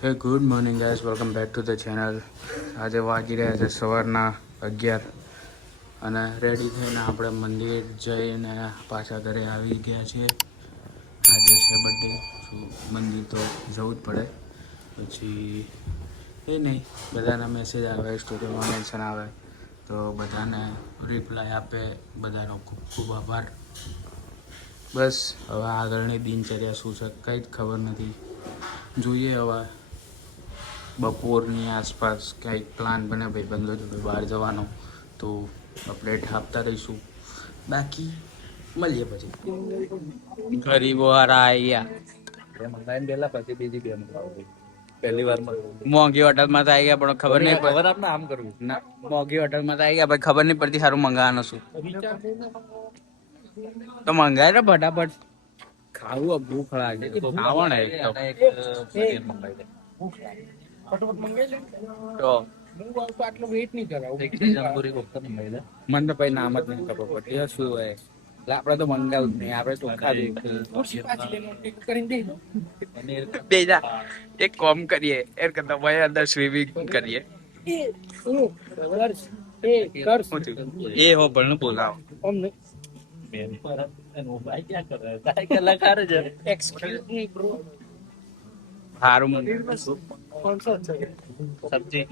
હે good morning guys, welcome back to the channel. આજે વાગી રહ્યા છે સવારના 11 અને રેડી થઈને આપણે મંદિર જઈને પાછા ઘરે આવી ગયા છીએ. આજે છે બર્થડે, મંદિર તો જવું જ પડે. પછી એ નહીં, બધાના મેસેજ આવે, સ્ટોરીમાં મેન્શન આવે તો બધાને રિપ્લાય આપે. બધાનો ખૂબ ખૂબ આભાર. બસ હવે આગળની દિનચર્યા શું છે કંઈ જ ખબર નથી. જોઈએ હવે બપોરની આસપાસ કંઈક પ્લાન બને ભાઈબંધો જોડે બહાર જવાનો તો અપડેટ આપતા રહીશું. બાકી મળીએ પછી. ગરીબો હારા આયા મંગાઈને પેલા પછી બીજી બે પહેલી વાર મોંઘી હોટલમાં તો આવી ગયા પણ ખબર નહીં ખબર આપને આમ કરવું ના. મોંઘી હોટલમાં તો આવી ગયા પણ ખબર નહીં પડતી સારું મંગાવવાનું શું તો મંગાય ને ફટાફટ. ખાવું ભૂખ લાગે ખાવો ને તો આટલો વેઇટ નહીં કરાવું. મને તો પછી નામ જ નહીં ખબર પડતી શું હોય. આપડે તો મંગાવું જ નહીં, આપડે ચોખ્ખા બેજા એક કોમ કરીએ એ કરતા ભાઈ અંદર સ્વિમિંગ કરીએ એ હો પણ બોલાવો કલાકાર જ સારું સબ્જી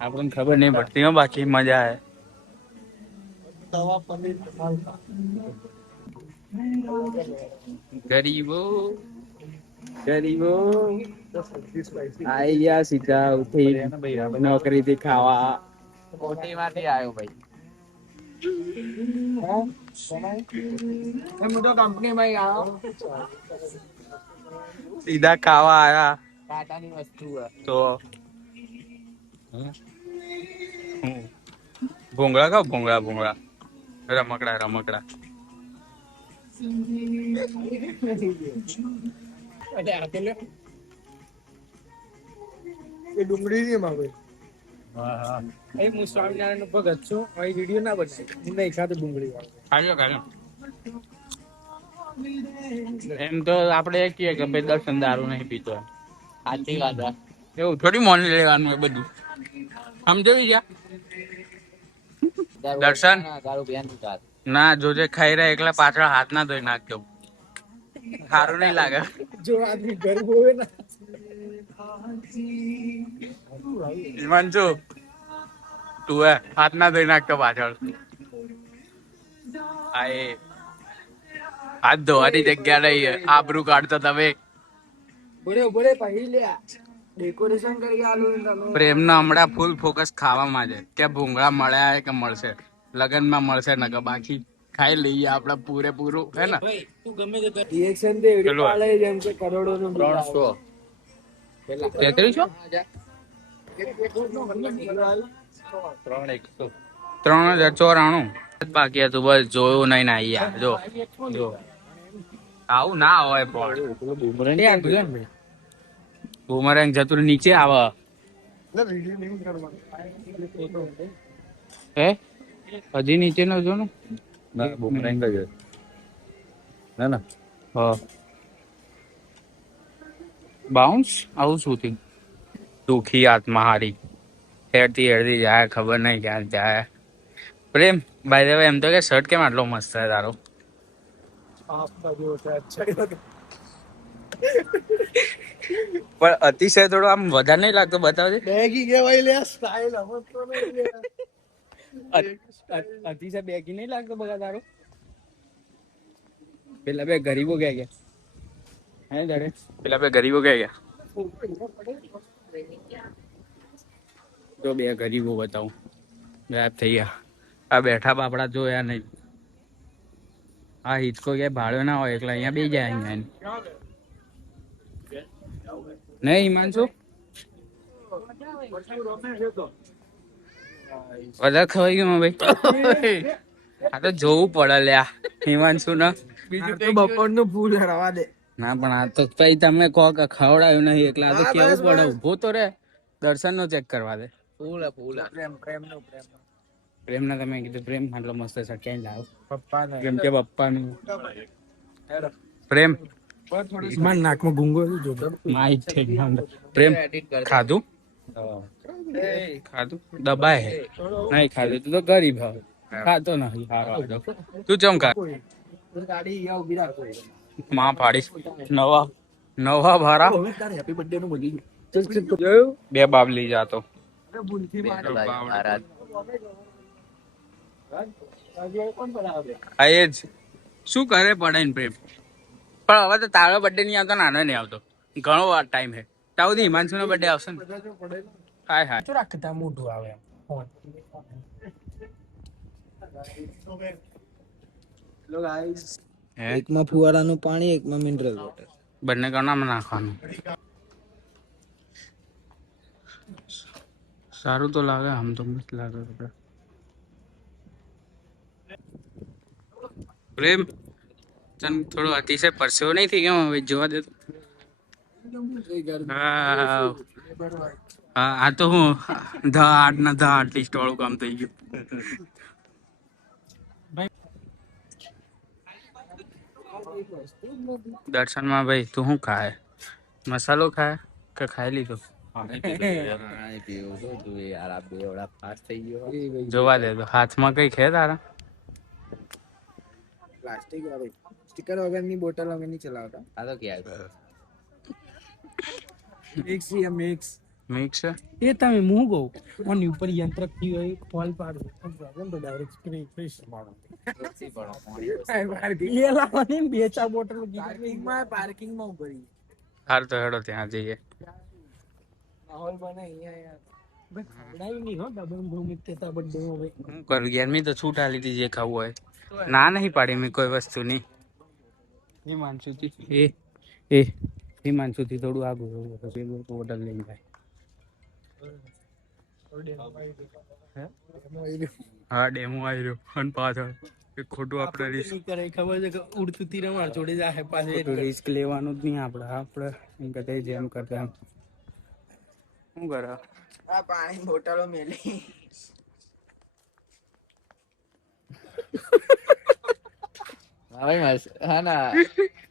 આપણને ખબર નહીં પડતી હો, બાકી મજા આવે. ગરીબો ગરીબો આઈ ગયા સીધા ઉઠી નોકરી થી ખાવા. કોટી માંથી આવ્યો ભાઈ. સીધા ખાવા આયા ટાટાની વસ્તુ તો ભૂંગળા ખાવ ભૂંગળા ભૂંગળા રમકડા રમકડા. ડુંગળી ની માં ભાઈ. હું સ્વામિનારાયણ નો ભગત છું. વિડીયો ના બનાવી નહીં ખાતો ડુંગળી વાળો. એમ તો આપડે કહીએ કે ભાઈ દર્શન દારૂ નહીં પીતો. સાચી વાત. એવું થોડી મોની લેવાનું એ બધું સમજાવી ગયા. દર્શન ના જોજે ખાઈ રહ્યા એકલા પાછળ હાથ ના ધોઈ નાખજો. સારું નહીં લાગે. જો આદમી ગરીબ હોય ને હિમાંશુ તું હાથ ના ધોઈ નાખતો પાછળ. હાથ ધોવાની જગ્યા નહીં, આબરૂ કાઢતો તમે. બડે ભાઈ લે ડેકોરેશન કરી આલું તમે. પ્રેમનો હમણાં ફૂલ ફોકસ ખાવામાં છે કે ભૂંગળા મળ્યા કે મળશે લગનમાં મળશે ને કે બાકી ખાઈ લઈએ આપડે પૂરેપૂરું હે ને. રિએક્શન દે વિડિયો પાલે જેમ કે કરોડો નું 300 3300 3194 બાકી હતું બસ. જોયું નહીં ને આયા જો જો આવું ના હોય પણ બુમરેંગ જતું નીચે આવે હે હજી નીચે નો જો ને બુમરેંગ જ ના ના હા બાઉન્સ આવું શું થયું. દુખી આત્મા હારી હેરતી હેરતી જાય ખબર નહીં ક્યાં જાય. પ્રેમ બાય ધ વે એમ તો કે શર્ટ કેમ આટલો મસ્ત છે તારો. પણ અતિશય થોડો આમ વધારે નહીં લાગતો બતાવજે. બેગી કેવાય લે સ્ટાઈલ સમજતો નહીં. અતિશય બેગી નહીં લાગતો બગા તારો. પેલા બે ગરીબો ગયા ગયા હે જાડે પેલા બે ગરીબો ગયા ગયા. જો બે ગરીબો બતાવું ગાયબ થઈ ગયા. આ બેઠા બાપડા જોયા નહીં. આ હિચકો ક્યાંય ભાડ્યો ના હોય એટલે અહીંયા બે જાય અહીંયા નહીં હિમાંશુ વધારે ખવાઈ ગયું ભાઈ. આ તો જોવું પડે લ્યા હિમાંશુ ને. બીજું તો બપોર નું ફૂલ રવા દે. ના પણ આ તો કઈ તમે કહો કે ખવડાયું નહીં એટલે આ તો કેવું પડે. ઉભો તો રે દર્શન નો ચેક કરવા દે. ફૂલ ફૂલ પ્રેમ પ્રેમ નો પ્રેમ પ્રેમને તમે કીધું પ્રેમ આટલો મસ્ત છે ક્યાંય લાવ પપ્પા પ્રેમ કે પપ્પાનું પ્રેમ મારા નાકમાં ગુંગો જોતો માહિત છે પ્રેમ ખાધું ખાધું દબાય હે નહીં ખાધું તું તો ગરીબ હવે ખાતો નથી હારો તું ચમ ખા ગાડી ઉભી રાખો માં પાડીશ નવા નવા ભારા તારે હેપી બર્થડે નું બોલી ચલ ચલ જોયું બે બાબલી જાતો ભૂલથી કોણ બનાવે આ એ જ શું કરે પડે ને પ્રેમ પણ હવે તો તારો બર્થડે નહીં આવતો નાનો નહીં આવતો ઘણો વાર ટાઈમ છે ત્યાં સુધી હિમાંશુનો બર્થડે આવશે ને હાય હાય શું રાખતા મોઢું આવે ફોન હેલો ગાઈસ હે એકમાં ફુવારાનું પાણી એકમાં મિનરલ વોટર બંને કણામાં નાખવાનું સારું તો લાગે આમ તો મસ્ત લાગે પ્રેમ તને થોડો અતિશય પરસેવો નહીં થઈ ગયો હવે જોવા દે તો. હા હા આ તો હું ધ આર્ટિસ્ટ વાળું કામ થઈ ગયું દર્શનમાં ભાઈ તું શું ખાય મસાલો ખાય કે ખાઈ લીધો જોવા દે તો હાથમાં કઈ છે તારા પ્લાસ્ટિક વાળી સ્ટીકર વગરની બોટલ અમે નહીં ચલાવતા આ તો ક્યાં મિક્સ યા મિક્સ મિક્સ છે એ તમે હું કહું ઓની ઉપર યંત્ર થી હોય ફોલ પાડો પ્રોબ્લેમ તો ડાયરેક્ટ સ્પ્રે ફ્રેશ મારો એ લાવવાની બે ચાર બોટલ પાર્કિંગ માં ઉભરી હાર તો હેડો ત્યાં જઈએ માહોલ બને અહીંયા યાર બનાવી નહીં હો ડબલ ભૂમિક તેતા બર્થડે માં ભાઈ શું કરું યાર મેં તો છૂટ આલી હતી જે ખાવું હોય ના નહીં પાડી મેં કોઈ વસ્તુ નહીં હિમાંશુથી એ હિમાંશુથી થોડું આગળ હોટલ લઈને જાય હા ડેમો આવી રહ્યો અને પાછળ એક ખોટું આપણે રિસ્ક કરે ખબર છે કે ઉડતું તીર અમાર જોડે જાહે પાછે રિસ્ક લેવાનું જ નહીં આપણે એમ કદાચ જેમ કરતા એમ શું કરે આ પાણી બોટલો મેલી હા ના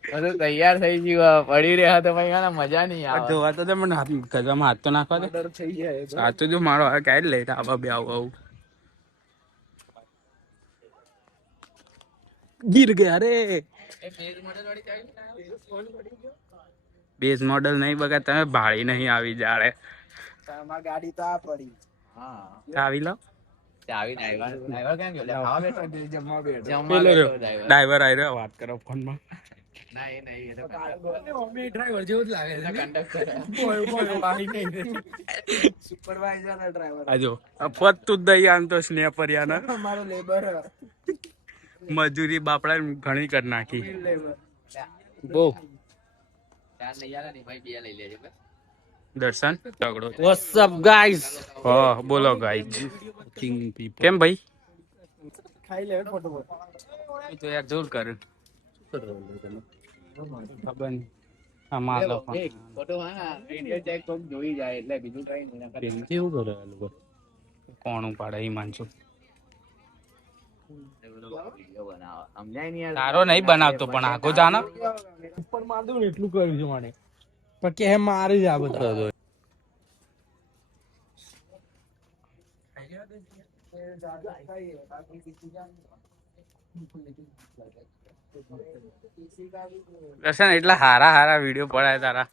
બધું તૈયાર થઈ ગયું પડી રહ્યા તો ભાઈ હા મજા નહીં આવે જોવા તો મને હાથ ગજામાં હાથ તો નાખવા દે ડર થઈ જાય હાથ તો જો મારો હવે ક્યારે લઈ આવા બે આવું गिर गया रे બેઝ મોડલ નહીં બગા તમે ભાડી નહીં આવી જાડે તમાર ગાડી તો આ પડી હા આવી લો ચાવી ડ્રાઈવર કેમ ગયો ખાવા બેઠો જમવા બેઠો જમવા બેઠો ડ્રાઈવર ડ્રાઈવર આવી રહ્યો વાત કરો ફોનમાં નહીં એ તો અમે ડ્રાઈવર જેવું જ લાગે છે કંડક્ટર બોય બોય બાઈ નહીં સુપરવાઇઝર ડ્રાઈવર આજો ફત તું દઈ આન તો સ્નેપરિયાના અમારો લેબર મજૂરી બાપડા ઘણી કરી નાખી લેબર બહુ ચાર લઈ આલે ને ભાઈ બે લઈ લેજો બસ દર્શન તગડો વોટ્સ અપ ગાઈસ હા બોલો ગાઈજ કેમ ભાઈ ખાઈ લે ફોટો તો યાર જોર કર ખબર નહીં હા માલો ફોટો હા વિડિયો ચેક કોક જોઈ જાય એટલે બીજું કઈ નહીં કેવું કરે આ લોકો કોણ પાડે એ માનશું વિડિયો બનાવો સમજાય નહીં યાર તારો નહીં બનાવતો પણ આખો જાનો ઉપર માર દઉં ને એટલું કર્યું છે મને પણ કે હે મારી જ આ બધા દર્શન એટલા હારા હારા વિડીયો પડાય તારા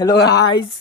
હેલો ગાઈસ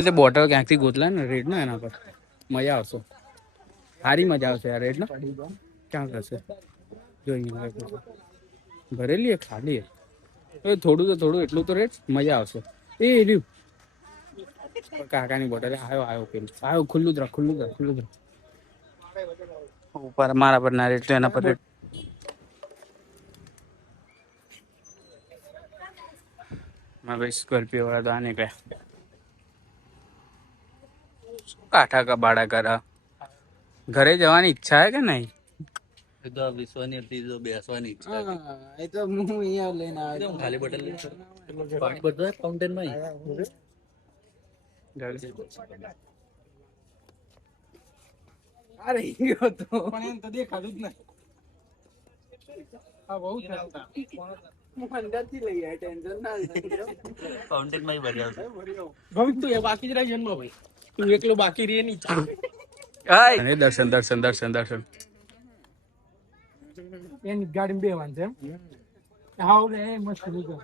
એટલે બોટલ ક્યાંકથી ગોતલા ને રેડ ને એના પર મજા આવશે, સારી મજા આવશે યાર. રેડ ને ક્યાં કરશે જોઈએ ભરેલી ખાલી થોડું તો થોડું એટલું તો રેડ મજા આવશે. એ રહ્યું કાકાની બોટલ આવ્યો પેલું આવ્યો. ખુલ્લું જ રાખ, ખુલ્લું જ રાખ, ખુલ્લું જ રાખ. ઉપર મારા પર ના રેટ તો એના પર રેટ. મારા ભાઈ સ્કોર્પિયો વાળા તો આ નીકળ્યા. કાઠા કા બાડા કરા. ઘરે જવાની ઈચ્છા હે કે નહીં? વિશ્વની હતી તો બેસવાની ઈચ્છા હતી. એ તો હું અહીંયા લઈને આવ્યો. ખાલી બોટલ પાણી બધું ફાઉન્ટેન માં અરે ગયો તો પણ એમ તો દેખાતું જ નહીં. આ બહુ ચાલતા હું અંદરથી લઈ આવ્યો, ટેન્શન ના લે. ફાઉન્ટેન માં ભર્યા છે. ભવિક તું એ બાકી જ રહી જન્મ ભાઈ, તું એકલો બાકી રહે નહીં. દર્શન દર્શન દર્શન દર્શન. એની ગાડી બેવાનું છે એમ. હાવ રે મસ્ત લીધો.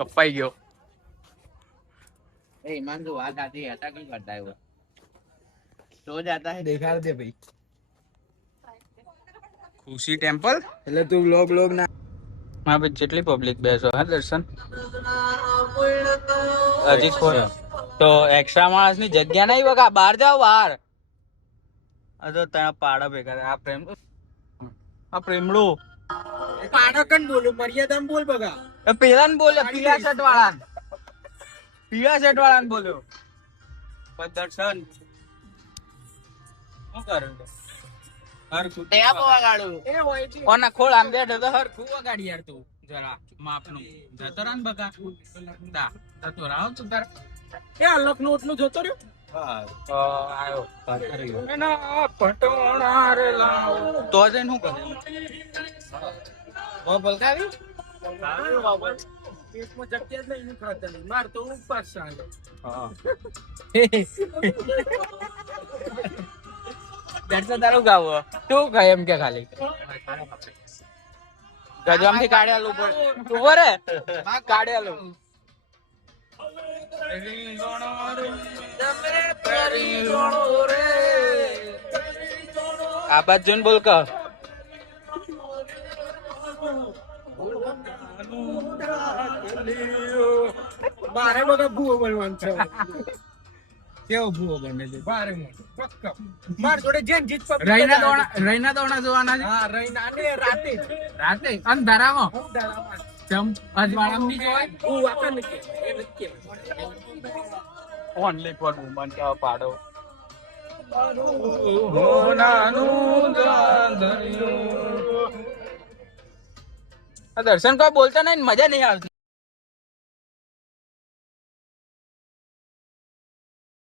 કપાઈ ગયો. ए ईमान तो बात आती है, ऐसा क्यों करता है वो? सो जाता है. દેખાડ દે ભાઈ. ખુશી ટેમ્પલ એટલે તું વ્લોગ ના માં ભાઈ જેટલી પબ્લિક બેસો હા દર્શન હજી તો એક્સ્ટ્રા માણસ ની જગ્યા નહીં બકા. બહાર જાઓ બહાર. આ તો ત્યાં પાડા ભેગા થાય. આ પ્રેમ આ પ્રેમડું પાડકન બોલું મર્યાદામાં બોલ બગા. પેલા ને બોલ્યો પીળા શર્ટ વાળા પીળા શર્ટ વાળા ને બોલ્યો. દર્શન શું કરું હરખું ટેપ વગાડું. એ હોય છે ઓના ખોળ આમ બેઠો તો હરખું વગાડી યાર તું જરા માપનું જતો રાન બકા દા જતો રાવ તું તાર એ અલગ નો એટલું જતો રહ્યો. આયો એના પટોણા રે લાવ તો જઈને શું કરે બલકાવી પેટમાં જગ્યા જ નહીં ખાતા નહીં. માર તો ઉપવાસ ચાલે. દર્શન તારું ગાવો તું કહે એમ કે ખાલી ગજમ થી કાઢેલું પડે ઉભો રે કાઢેલું આ બાદ જોઈને બોલ કહ મારે બધા ભૂવો બનવાનું છે. કેવો ભૂવો બને છે? ભારે મોટો પક્કા. માર જોડે જેન જીત પર રહીના દોણા જોવાના છે. હા રહીના ને રાતે રાતે અંધારામાં અંધારામાં ચમ અજવાળામાં ની જોવાય ભૂ આકા નકે એ નકે ઓનલી ફોર વુમન કેવા પાડો દર્શન કોઈ બોલતા નહીં મજા નહીં આવતી.